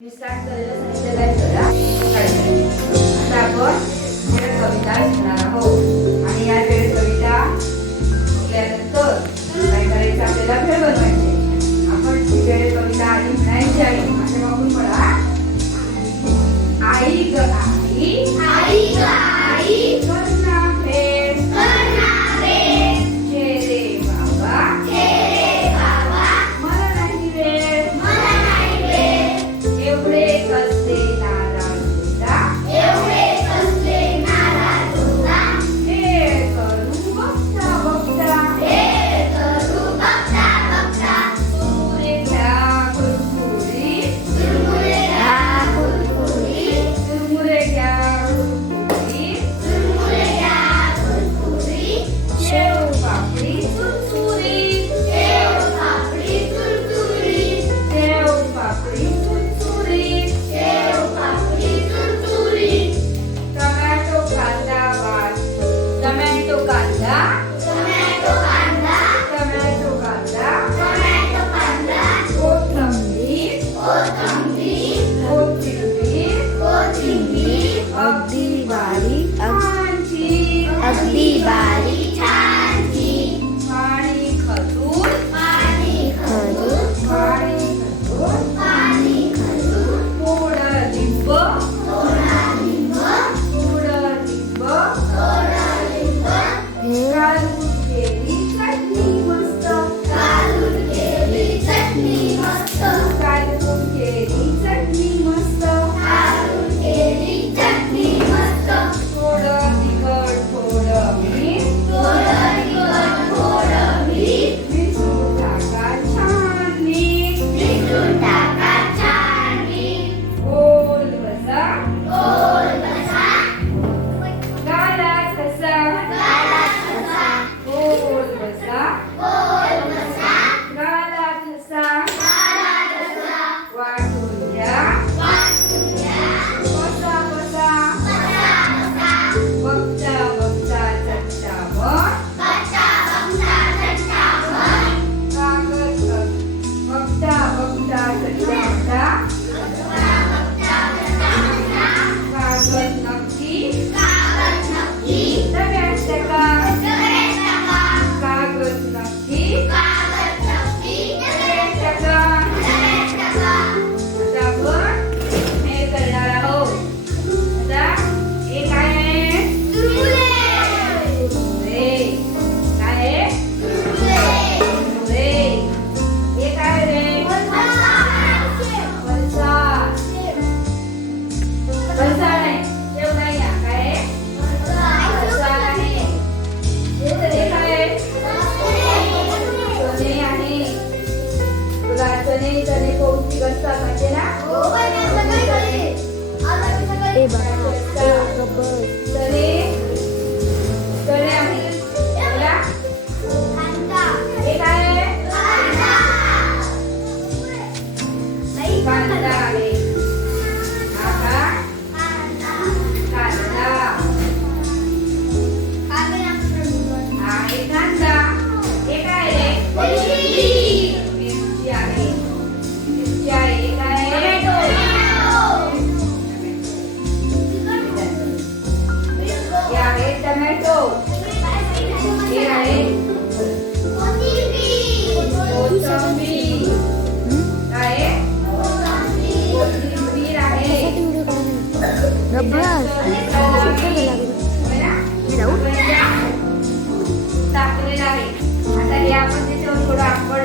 मी start करायला सांगितलेलं आहे सगळं आता आपण कविता टोमॅटो कांदा टोमॅटो कांदा टोमॅटो कांदा टोमॅटो कांदा कोथिंबीर कोथिंबीर कोथिंबीर कोथिंबीर अगदी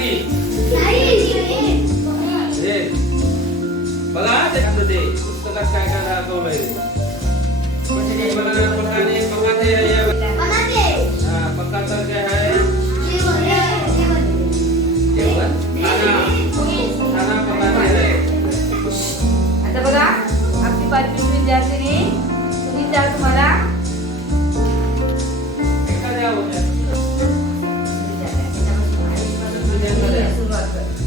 किती बघा त्याच्यात ते पुस्तकात काय काय दाखवलंय. म्हणजे मछली बनाना पकाने पकाते हैं पकाते. हां पकाता क्या है जीवन जीवन खाना. खाना पकाते आता बघा आपली पाचवी विद्यार्थिनी सुनीता तुम्हाला. ಆಗ್ತದೆ